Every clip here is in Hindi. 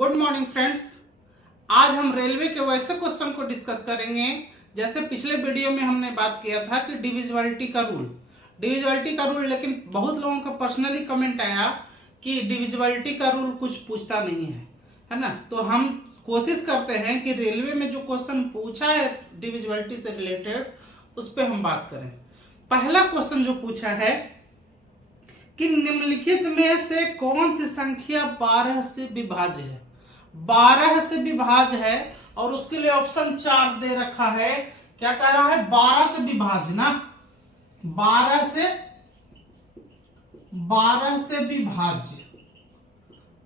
Good morning friends. आज हम रेलवे के वैसे क्वेश्चन को डिस्कस करेंगे जैसे पिछले वीडियो में हमने बात किया था कि डिविजिबिलिटी का रूल, लेकिन बहुत लोगों का पर्सनली कमेंट आया कि डिविजिबिलिटी का रूल कुछ पूछता नहीं है ना। तो हम कोशिश करते हैं कि रेलवे में जो क्वेश्चन पूछा है डिविजिबिलिटी से रिलेटेड उस पर हम बात करें। पहला क्वेश्चन जो पूछा है कि निम्नलिखित में से कौन सी संख्या 12 से विभाज्य है। 12 से विभाज्य है और उसके लिए ऑप्शन 4 दे रखा है। क्या कह रहा है? 12 से विभाज्य ना, 12 से विभाज्य।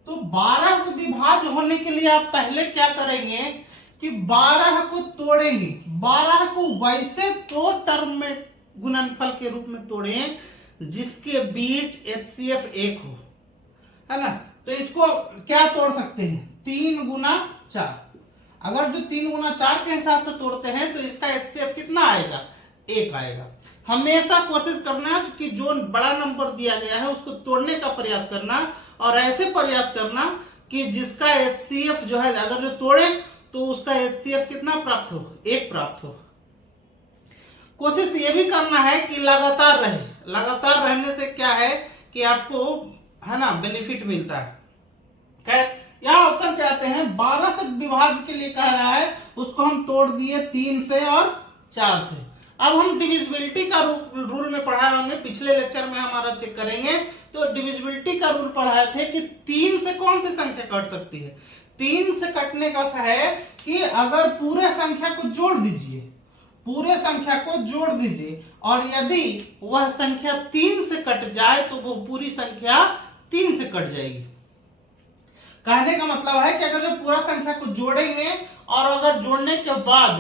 तो 12 से विभाज्य होने के लिए आप पहले क्या करेंगे कि 12 को तोड़ेंगे। 12 को वैसे तो टर्म में गुणनफल के रूप में तोड़ें जिसके बीच HCF 1 हो, है ना। तो इसको क्या तोड़ सकते हैं? 3 गुना 4। अगर जो 3 गुना 4 के हिसाब से तोड़ते हैं तो इसका HCF कितना आएगा? 1 आएगा। हमेशा कोशिश करना कि जो बड़ा नंबर दिया गया है उसको तोड़ने का प्रयास करना और ऐसे प्रयास करना कि जिसका HCF जो है, अगर जो तोड़े तो उसका HCF कितना प्राप्त हो? 1 प्राप्त हो। कोशिश ये भी करना है कि लगातार रहे। लगातार रहने से क्या है कि आपको, है ना, बेनिफिट मिलता है। खैर, यह ऑप्शन कहते हैं 12 से विभाज्य के लिए कह रहा है, उसको हम तोड़ दिए 3 से और 4 से। अब हम डिविजिबिलिटी का रूल में पढ़ाए होंगे, पिछले लेक्चर में हमारा चेक करेंगे। तो डिविजिबिलिटी का रूल पढ़ाए थे कि 3 से कौन सी संख्या कट सकती है। 3 से कटने का है कि अगर पूरे संख्या को जोड़ दीजिए, पूरे संख्या को जोड़ दीजिए और यदि वह संख्या 3 से कट जाए तो वो पूरी संख्या 3 से कट जाएगी। कहने का मतलब है कि अगर जो पूरा संख्या को जोड़ेंगे और अगर जोड़ने के बाद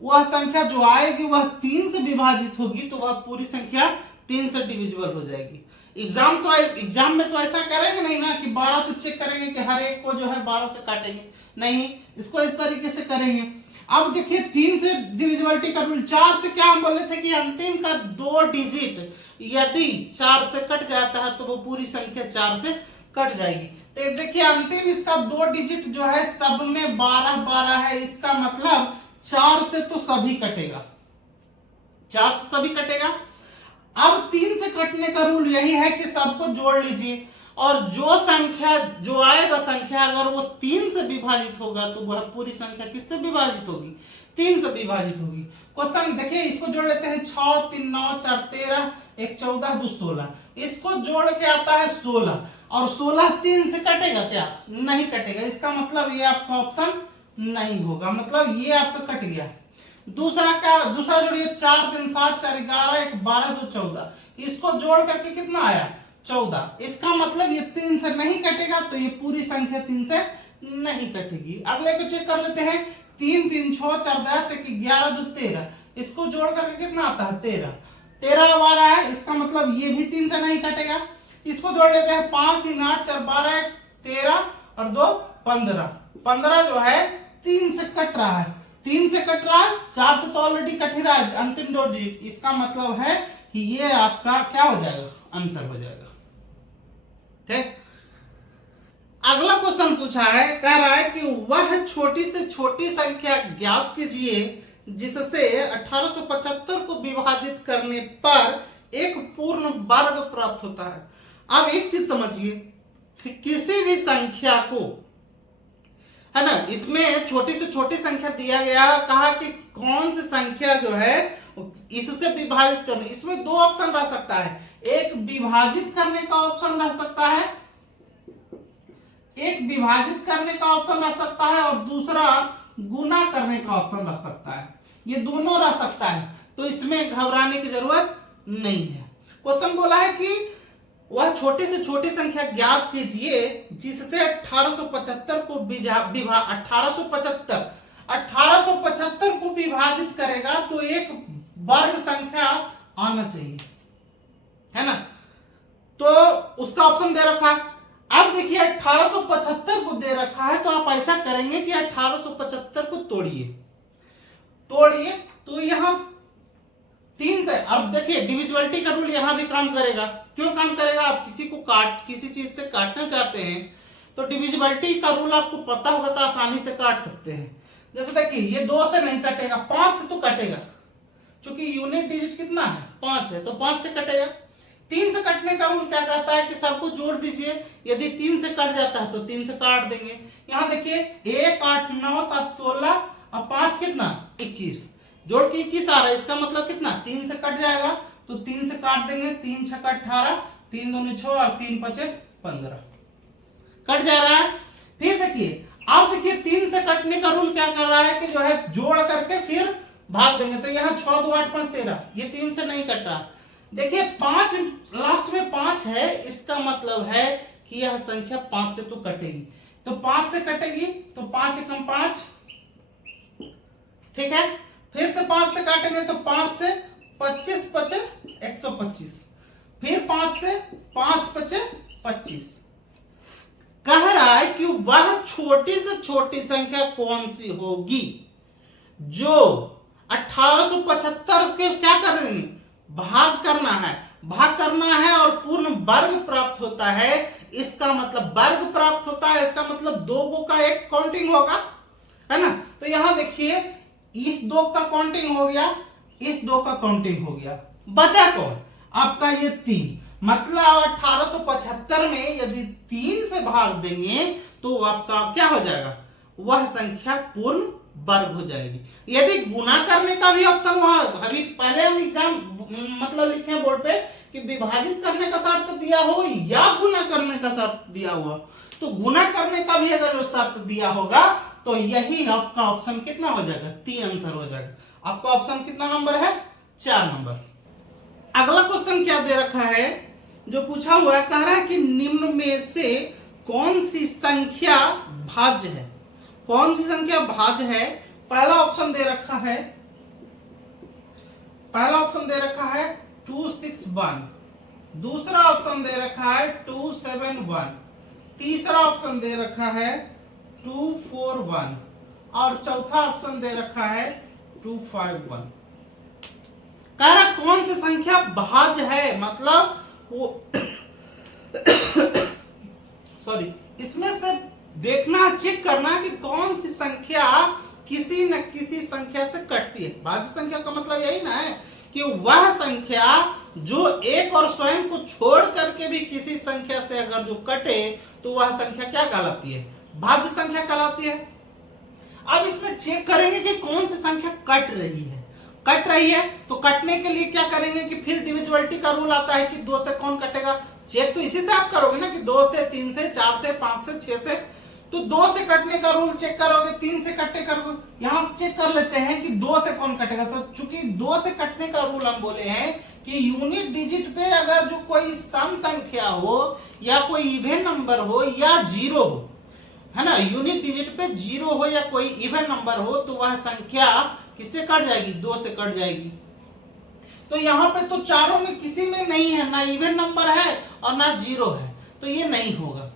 वह संख्या जो आएगी वह 3 से विभाजित होगी तो वह पूरी संख्या 3 से डिविजिबल हो जाएगी। एग्जाम में तो ऐसा करेंगे नहीं ना कि 12 से चेक करेंगे कि हर एक को जो है 12 से काटेंगे, नहीं, इसको इस तरीके से करेंगे। अब देखिए 3 से डिविजिबिलिटी का रूल, 4 से क्या हम बोले थे कि अंतिम का 2 डिजिट यदि 4 से कट जाता है तो वो पूरी संख्या 4 से कट जाएगी। तो देखिए अंतिम इसका 2 डिजिट जो है सब में 12 है। इसका मतलब 4 से तो सभी कटेगा, 4 से सभी कटेगा। अब 3 से कटने का रूल यही है कि सबको जोड़ लीजिए और जो संख्या जो आएगा संख्या अगर वो 3 से विभाजित होगा तो वह पूरी संख्या किससे विभाजित होगी? 3 से विभाजित होगी। क्वेश्चन देखिए, इसको जोड़ लेते हैं 6 3 9 4 13 1 14 2 16। इसको जोड़ के आता है 16 और 16 3 से कटेगा क्या? नहीं कटेगा। इसका मतलब ये आपका ऑप्शन नहीं होगा, मतलब ये आपका कट गया। दूसरा जोड़िए 4 3 7 4 11 1 12 2 14। इसको जोड़ करके कितना आया? 14। इसका मतलब ये 3 से नहीं कटेगा तो ये पूरी संख्या 3 से नहीं कटेगी। अगले को चेक कर लेते हैं। 3 3 6 4 10 1 11 2 13। इसको जोड़ करके कितना आता है? 13 अब आ रहा है। इसका मतलब ये भी 3 से नहीं कटेगा। इसको जोड़ लेते हैं 5 3 8 4 12 1 13 और 2 15। 15 जो है 3 से कट रहा है, 3 से कट रहा है, 4 से तो ऑलरेडी कट ही रहा है अंतिम 2 डिजिट। इसका मतलब है कि ये आपका क्या हो जाएगा? आंसर हो जाएगा। ठीक। अगला क्वेश्चन पूछा है, कह रहा है कि वह छोटी से छोटी संख्या ज्ञात कीजिए जिससे 1875 को विभाजित करने पर एक पूर्ण वर्ग प्राप्त होता है। अब एक चीज समझिए कि किसी भी संख्या को, है ना, इसमें छोटी से छोटी संख्या दिया गया, कहा कि कौन सी संख्या जो है इससे विभाजित करनी। इसमें 2 ऑप्शन रह सकता है, एक विभाजित करने का ऑप्शन रह सकता है, एक विभाजित करने का ऑप्शन रह सकता है और दूसरा गुना करने का ऑप्शन रह सकता है। ये दोनों रह सकता है, तो इसमें घबराने की जरूरत नहीं है। क्वेश्चन बोला है कि वह छोटी से छोटी संख्या ज्ञात कीजिए जिससे 1875 को 1875 को विभाजित करेगा तो एक वर्ग संख्या आना चाहिए, है ना। तो उसका ऑप्शन दे रखा है। अब देखिए 1875 को दे रखा है तो आप ऐसा करेंगे कि 1875 को तोड़िए तो यहां 3 से, अब देखिए डिविजिबिलिटी का रूल यहां भी काम करेगा। क्यों काम करेगा? आप किसी चीज से काटना चाहते हैं तो डिविजिबिलिटी का रूल आपको पता होगा तो आसानी से काट सकते हैं। जैसे देखिए ये 2 से नहीं कटेगा, 5 से तो कटेगा, क्योंकि यूनिट डिजिट कितना है 5 है, तो 5 से कटेगा। 3 से कटने का रूल क्या कहता है कि सबको जोड़ दीजिए, यदि 3 से कट जाता है तो 3 से काट देंगे। यहाँ देखिए 1 8 9 7 16 और 5 कितना 21, जोड़ के 21 आ रहा है, इसका मतलब कितना 3 से कट जाएगा, तो 3 से काट देंगे, 3 6 18, 3 दूनी 6 और 3 5 15, कट जा रहा है। फिर देखिए अब देखिए 3 से कटने का रूल क्या कर रहा है कि जो है जोड़ करके फिर भाग देंगे, तो यहाँ 6 2 8 5 13, ये 3 से नहीं कट रहा। देखिए 5 लास्ट में 5 है, इसका मतलब है कि यह संख्या 5 से तो कटेगी, तो 5 से कटेगी तो 5 एकम 5, ठीक है। फिर से 5 से काटेंगे तो 5 से 25 5 125, फिर 5 से 5 5 25। कह रहा है कि वह छोटी से छोटी संख्या कौन सी होगी जो 1875 के क्या करेंगे भाग करना है और पूर्ण वर्ग प्राप्त होता है। इसका मतलब वर्ग प्राप्त होता है, इसका मतलब 2 का एक काउंटिंग होगा, है ना। तो यहां देखिए इस 2 का काउंटिंग हो गया, इस 2 का काउंटिंग हो गया, बचा कौन आपका ये 3, मतलब 1875 में यदि 3 से भाग देंगे तो आपका क्या हो जाएगा, वह संख्या पूर्ण वर्ग हो जाएगी। यदि गुना करने का भी ऑप्शन वहां अभी पहले हम एग्जाम मतलब लिखे बोर्ड पे कि विभाजित करने का शर्त दिया हो या गुना करने का शर्त दिया हुआ, तो गुना करने का भी अगर शर्त दिया होगा तो यही आपका ऑप्शन कितना हो जाएगा 3 आंसर हो जाएगा। आपका ऑप्शन कितना नंबर है 4 नंबर। अगला क्वेश्चन क्या दे रखा है जो पूछा हुआ है, कह रहा है कि निम्न में से कौन सी संख्या भाज्य है, कौन सी संख्या भाज्य है। पहला ऑप्शन दे रखा है 261, दूसरा ऑप्शन दे रखा है 271, तीसरा ऑप्शन दे रखा है 241 और चौथा ऑप्शन दे रखा है 251। कह रहा कौन सी संख्या भाज्य है, मतलब वो सॉरी इसमें से देखना चेक करना कि कौन सी संख्या किसी न किसी संख्या से कटती है। भाज्य संख्या का मतलब यही ना है कि वह संख्या जो एक और स्वयं को छोड़ करके भी किसी संख्या से अगर जो कटे तो वह संख्या क्या कहलाती है, भाज्य संख्या कहलाती है। अब इसमें चेक करेंगे कि कौन सी संख्या कट रही है तो कटने के लिए क्या करेंगे कि फिर डिविजिबिलिटी का रूल आता है कि 2 से कौन कटेगा। चेक तो इसी से आप करोगे ना कि 2 से 3 से 4 से 5 से 6 से, तो 2 से कटने का रूल चेक करोगे, 3 से कटने का रूल यहां चेक कर लेते हैं कि 2 से कौन कटेगा। तो चूंकि 2 से कटने का रूल हम बोले हैं कि यूनिट डिजिट पे अगर जो कोई सम संख्या हो या कोई इवन नंबर हो या जीरो हो, है ना, यूनिट डिजिट पे 0 हो या कोई इवन नंबर हो तो वह संख्या किससे कट जाएगी 2 से कट जाएगी। तो यहाँ पे तो चारों में किसी में नहीं है, ना इवन नंबर है और ना 0 है, तो ये नहीं होगा।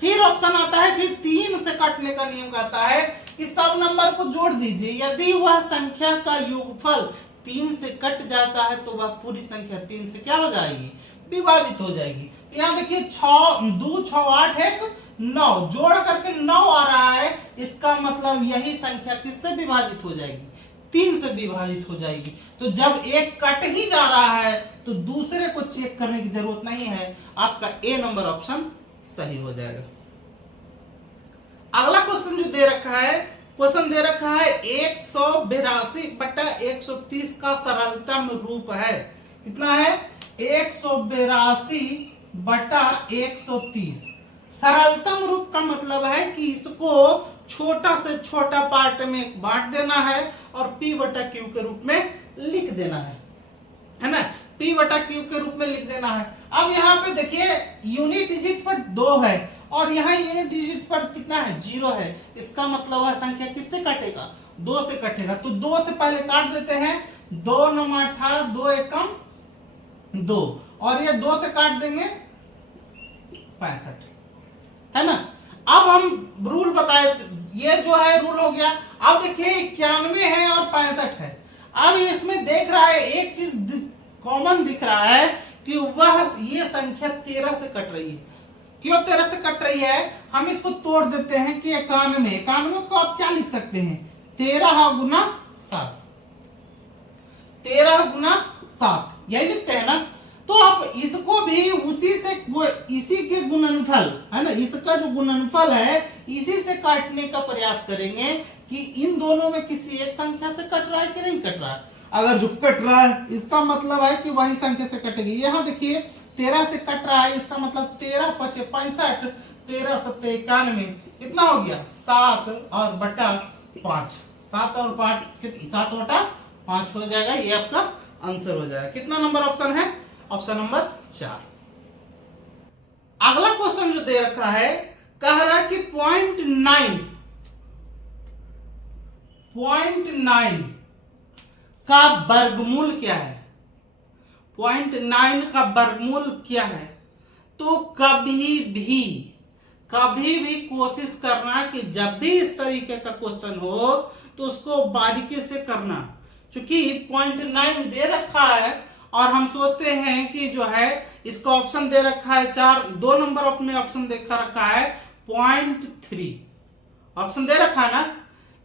फिर ऑप्शन आता है, फिर 3 से कटने का नियम कहता है कि सब नंबर को जोड़ दीजिए, यदि वह संख्या का योगफल 3 से कट जाता है तो वह पूरी संख्या 3 से क्या हो जाएगी विभाजित हो जाएगी। यहाँ देखिए 6 2 6 8 1 9 जोड़ करके 9 आ रहा है, इसका मतलब यही संख्या किससे विभाजित हो जाएगी 3 से विभाजित हो जाएगी। तो जब एक कट ही जा रहा है तो दूसरे को चेक करने की जरूरत नहीं है, आपका ए नंबर ऑप्शन सही हो जाएगा। अगला क्वेश्चन जो दे रखा है, क्वेश्चन दे रखा है 182/130 का सरलतम रूप है। कितना है 182/130। सरलतम रूप का मतलब है कि इसको छोटा से छोटा पार्ट में बांट देना है और p/q के रूप में लिख देना है ना, p/q के रूप में लिख देना है। अब यहाँ पे देखिए यूनिट डिजिट पर 2 है और यहाँ यूनिट डिजिट पर कितना है 0 है, इसका मतलब वह संख्या किससे कटेगा 2 से कटेगा। तो 2 से पहले काट देते हैं, 2 9 18 2 एकम 2 और ये 2 से काट देंगे 65, है ना। अब हम रूल बताए, ये जो है रूल हो गया। अब देखिए 91 है और 65 है। अब इसमें देख रहा है एक चीज कॉमन दिख रहा है कि वह ये संख्या 13 से कट रही है। क्यों 13 से कट रही है? हम इसको तोड़ देते हैं कि 91, 91 को आप क्या लिख सकते हैं? 13 गुना 7, 13 गुना 7, यही लिखते हैं ना। तो आप इसको भी उसी से, इसी के गुणनफल है ना, इसका जो गुणनफल है इसी से काटने का प्रयास करेंगे कि इन दोनों में किसी एक संख्या से कट रहा है कि नहीं कट रहा है। अगर जो कट रहा है इसका मतलब है कि वही संख्या से कटेगी। यहाँ देखिए 13 से कट रहा है, इसका मतलब 13 पचे 65, 13 सत्ते 91, कितना हो गया? 7 और बटा 5, 7 और 5 7 बटा 5 हो जाएगा। ये आपका आंसर हो जाएगा। कितना नंबर ऑप्शन है? Option number 4। अगला क्वेश्चन जो दे रखा है, कह रहा है कि 0.9 का वर्गमूल क्या है? 0.9 का वर्गमूल क्या है? तो कभी भी कोशिश करना कि जब भी इस तरीके का क्वेश्चन हो तो उसको बारीकी से करना, क्योंकि 0.9 दे रखा है और हम सोचते हैं कि जो है इसका ऑप्शन दे रखा है 4, 2 नंबर अपने ऑप्शन देखा रखा है 0.3 ऑप्शन दे रखा है ना।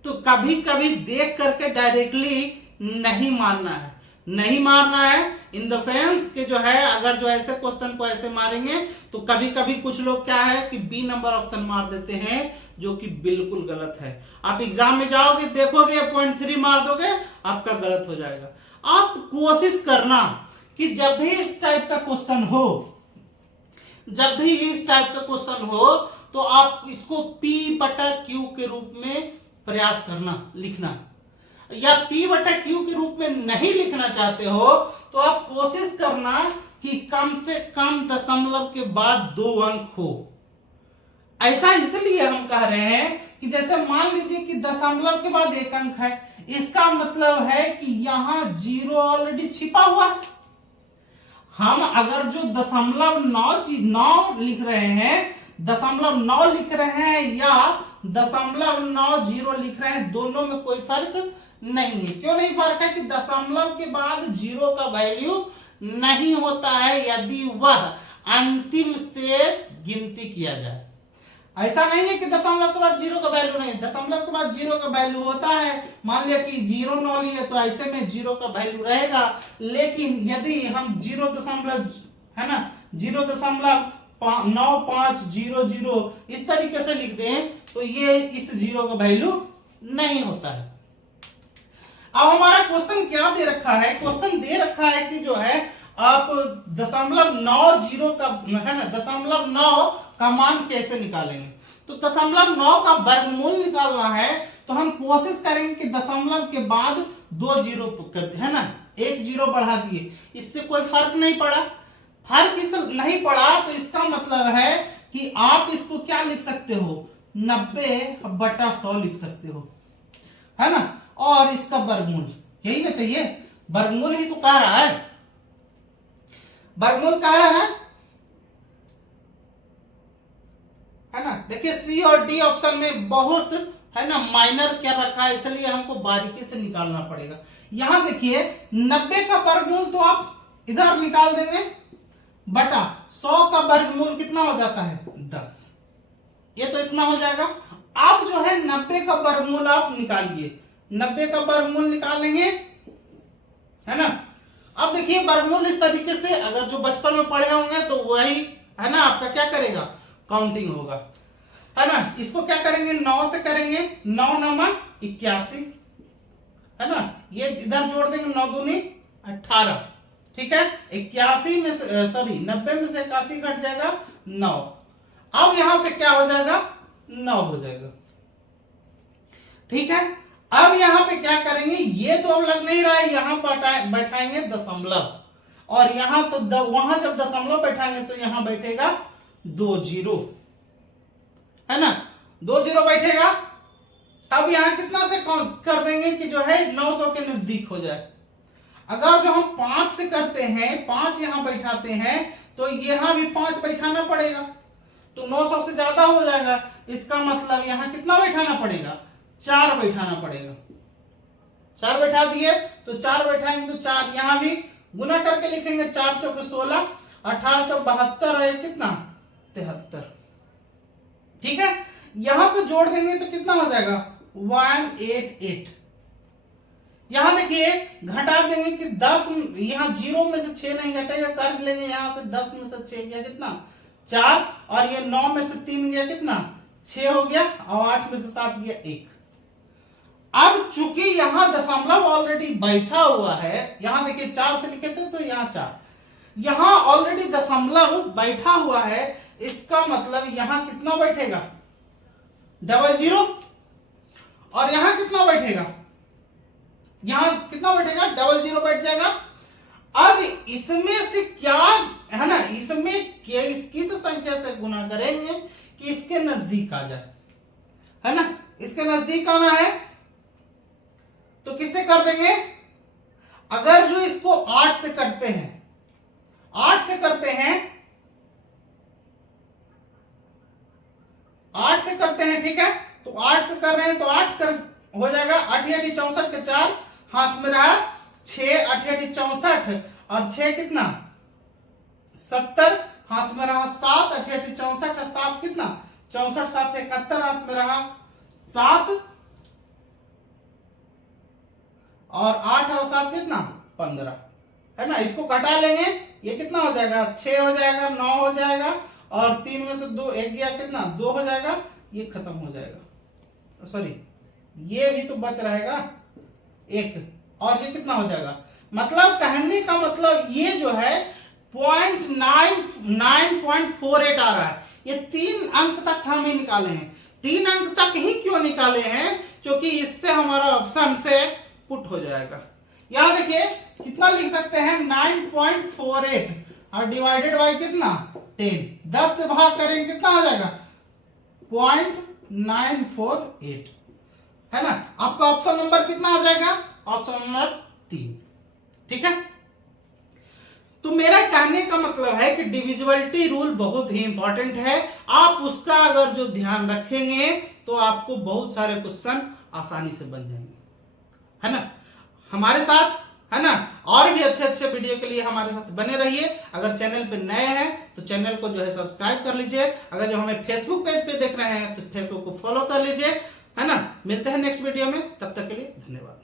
तो कभी कभी देख करके डायरेक्टली नहीं मारना है, नहीं मारना है इन द सेंस कि जो है अगर जो ऐसे क्वेश्चन को ऐसे मारेंगे तो कभी कभी कुछ लोग क्या है कि बी नंबर ऑप्शन मार देते हैं, जो कि बिल्कुल गलत है। आप एग्जाम में जाओगे देखोगे 0.3 मार दोगे, आपका गलत हो जाएगा। आप कोशिश करना कि जब भी इस टाइप का क्वेश्चन हो, तो आप इसको P/Q के रूप में प्रयास करना लिखना, या P/Q के रूप में नहीं लिखना चाहते हो तो आप कोशिश करना कि कम से कम दशमलव के बाद 2 अंक हो। ऐसा इसलिए हम कह रहे हैं कि जैसे मान लीजिए कि दशमलव के बाद 1 अंक है, इसका मतलब है कि यहां 0 ऑलरेडी छिपा हुआ है। हम अगर जो 0.9 लिख रहे हैं, 0.9 लिख रहे हैं या 0.90 लिख रहे हैं, दोनों में कोई फर्क नहीं है। क्यों नहीं फर्क है? कि दशमलव के बाद 0 का वैल्यू नहीं होता है यदि वह अंतिम से गिनती किया जाए। ऐसा नहीं है कि दशमलव के बाद 0 का वैल्यू नहीं, दशमलव के बाद 0 का वैल्यू होता है। मान लिया कि 0.9 लिए तो ऐसे में 0 का वैल्यू रहेगा, लेकिन यदि हम 0 दशमलव है ना 0.9500 इस तरीके से लिख दें तो ये इस 0 का वैल्यू नहीं होता है। अब हमारा क्वेश्चन क्या दे रखा है? क्वेश्चन दे रखा है कि जो है आप 0.90 का है ना 0.9 का मान कैसे निकालेंगे। तो 0.9 का वर्गमूल निकालना है तो हम कोशिश करेंगे कि दशमलव के बाद 2 जीरो कर दे, है ना 1 जीरो बढ़ा दिए, इससे कोई फर्क नहीं पड़ा। फर्क इस नहीं पड़ा तो इसका मतलब है कि आप इसको क्या लिख सकते हो? 90/100 लिख सकते हो, है ना। और इसका वर्गमूल यही ना चाहिए, वर्गमूल ही तो कह रहा है, वर्गमूल कह रहा है ना। देखिए सी और डी ऑप्शन में बहुत है ना माइनर क्या रखा है, इसलिए हमको बारीकी से निकालना पड़ेगा। यहां देखिए 90 का वर्गमूल तो आप इधर निकाल देंगे, बटा 100 का वर्गमूल कितना हो जाता है? 10। ये तो इतना हो जाएगा। अब जो है 90 का वर्गमूल आप निकालिए, 90 का वर्गमूल निकालेंगे, है ना। अब देखिए वर्गमूल इस तरीके से, अगर जो बचपन में पढ़े होंगे तो वही है ना आपका क्या करेगा? काउंटिंग होगा, है ना। इसको क्या करेंगे? 9 से करेंगे, 9 9 81, है ना। ये इधर जोड़ देंगे, 9 दूनी 18, ठीक है। 81 में से 90 में से 81 घट जाएगा 9। अब यहां पे क्या हो जाएगा? 9 हो जाएगा, ठीक है। अब यहां पे क्या करेंगे? ये तो अब लग नहीं रहा है, यहां बैठाएंगे दशमलव, और यहां तो वहां जब दशमलव बैठाएंगे तो यहां बैठेगा 2 जीरो, है ना 2 जीरो बैठेगा। अब यहां कितना से काउंट कर देंगे कि जो है 900 के नजदीक हो जाए। अगर जो हम 5 से करते हैं, 5 यहां बैठाते हैं तो यहां भी 5 बैठाना पड़ेगा, तो 900 से ज्यादा हो जाएगा। इसका मतलब यहां कितना बैठाना पड़ेगा? 4 बैठाना पड़ेगा। 4 बैठा दिए तो 4 बैठाएंगे तो 4, यहां भी गुना करके लिखेंगे, 4 चौके 16, 18 चौक 72 है कितना 73। ठीक है, यहां पे जोड़ देंगे तो कितना हो जाएगा 188। यहां देखिए घटा देंगे कि 10, यहां 0 में से 6 नहीं घटेगा, कर्ज लेंगे यहां से 10 में से 6 गया कितना 4, और ये 9 में से 3 गया कितना 6 हो गया, और 8 में से 7 गया 1। अब चूंकि यहां दशमलव ऑलरेडी बैठा हुआ है, यहां देखिए 4 से लिखे थे तो यहां 4, यहां ऑलरेडी दशमलव बैठा हुआ है, इसका मतलब यहां कितना बैठेगा 00, और यहां कितना बैठेगा, यहां कितना बैठेगा 00 बैठ जाएगा। अब इसमें से क्या है ना, इसमें किस संख्या से गुना करेंगे कि इसके नजदीक आ जाए, है ना, इसके नजदीक आना है तो किससे कर देंगे, अगर जो इसको 8 से करते हैं, 8 से करते हैं, 8 से करते हैं, ठीक है, तो 8 से कर रहे हैं तो 8 कर हो जाएगा, 8 8 64 के 4 हाथ में रहा, 6 8 8 64 और 6 कितना 70 हाथ में रहा, 7 8 8 64 और 7 कितना 64 7 71 हाथ में रहा, 7 और 8 और 7 कितना 15, है ना। इसको घटा लेंगे, ये कितना हो जाएगा 6 हो जाएगा, 9 हो जाएगा, और 3 में से 2 1 गया कितना 2 हो जाएगा, ये खत्म हो जाएगा, सॉरी ये भी तो बच रहेगा 1, और ये कितना हो जाएगा, मतलब कहने का मतलब ये जो है 9.48 आ रहा है। ये 3 अंक तक हम ही निकाले हैं, 3 अंक तक ही क्यों निकाले हैं, क्योंकि इससे हमारा ऑप्शन से पुट हो जाएगा। यहां देखिए कितना लिख सकते हैं 9.48 और डिवाइडेड बाय कितना 10, 10 से भाग करेंगे कितना आ जाएगा 0.948, है ना। आपका ऑप्शन नंबर कितना आ जाएगा, ऑप्शन नंबर 3, ठीक है। तो मेरा कहने का मतलब है कि डिविजिबिलिटी रूल बहुत ही इंपॉर्टेंट है, आप उसका अगर जो ध्यान रखेंगे तो आपको बहुत सारे क्वेश्चन आसानी से बन जाएंगे, है ना। हमारे साथ, है ना, और भी अच्छे अच्छे वीडियो के लिए हमारे साथ बने रहिए। अगर चैनल पे नए हैं तो चैनल को जो है सब्सक्राइब कर लीजिए, अगर जो हमें फेसबुक पेज पे देख रहे हैं तो फेसबुक को फॉलो कर लीजिए, है ना। मिलते हैं नेक्स्ट वीडियो में, तब तक के लिए धन्यवाद।